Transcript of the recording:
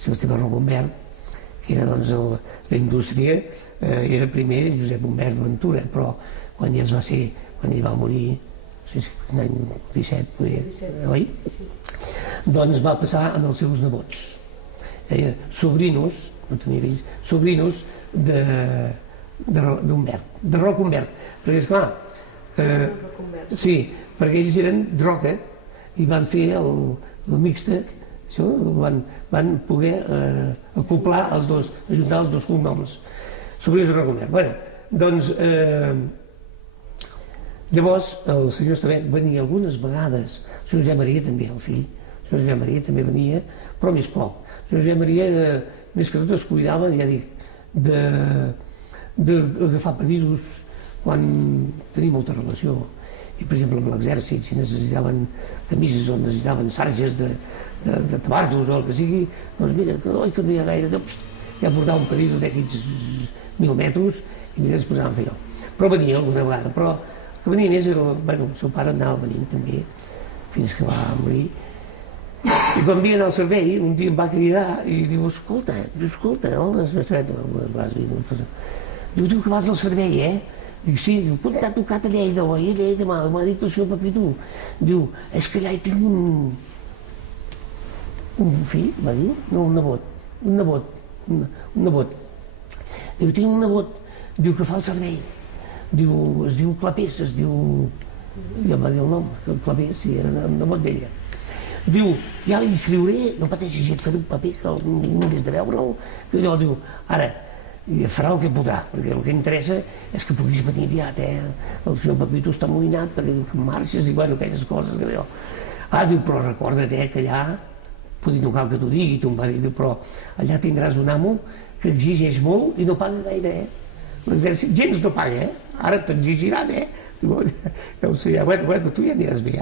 senyor Esteve Rocombert, que era doncs la indústria, era primer Josep Humbert Ventura, però quan ja es va ser, quan ell va morir, no sé si l'any 17, poder, oi? Doncs va passar als seus nebots, sobrinos, no tenia fills, sobrinos d'Humbert, de Rocombert, perquè esclar, sí, perquè ells eren de Roca i van fer el mixte, això, van poder acoplar els dos, ajuntar els dos cognoms, sobrinos de Rocombert. Bueno, doncs, llavors el senyor Estevet venia algunes vegades, el senyor Josep Maria també, el fill, el senyor Josep Maria també venia, però més poc. El senyor Josep Maria, més que tot, es cuidava, ja dic, d'agafar pedidos quan tenia molta relació. I, per exemple, amb l'exèrcit, si necessitaven camises o necessitaven sarges de tabardos o el que sigui, doncs mira, oi que no hi ha gaire, ja portava un pedido d'X 1.000 metres i mira, es posaven a fer allò. Però venia alguna vegada, però el que venia més era, bueno, el seu pare anava venint també, fins que va morir. I quan havia d'anar al servei, un dia em va cridar i diu, escolta, hola, diu que vas al servei, Dic, sí, diu, quan t'ha tocat a Lleida, oi? A Lleida m'ha dit el senyor Pepito. Diu, és que allà hi tinc un fill, va dir? No, un nebot. Diu, tinc un nebot, diu que fa el servei. Diu, es diu Clapés, es diu... Ja em va dir el nom, que el Clapés, sí, era el nebot d'ella. Diu, ja li escriuré, no pateixis, ja et faré un paper que no hagués de veure'l, que allò, diu, ara, i farà el que podrà, perquè el que interessa és que puguis venir aviat, El senyor Pepito està amoïnat perquè diu que marxes i, bueno, aquelles coses que diu. Diu, però recorda't, que allà, potser no cal que t'ho digui, tu em va dir, però allà tindràs un amo que exigeix molt i no paga gaire, L'exèrcit gens no paga, Ara t'exigiran, Diu, ja ho sé, ja, bueno, tu ja aniràs bé,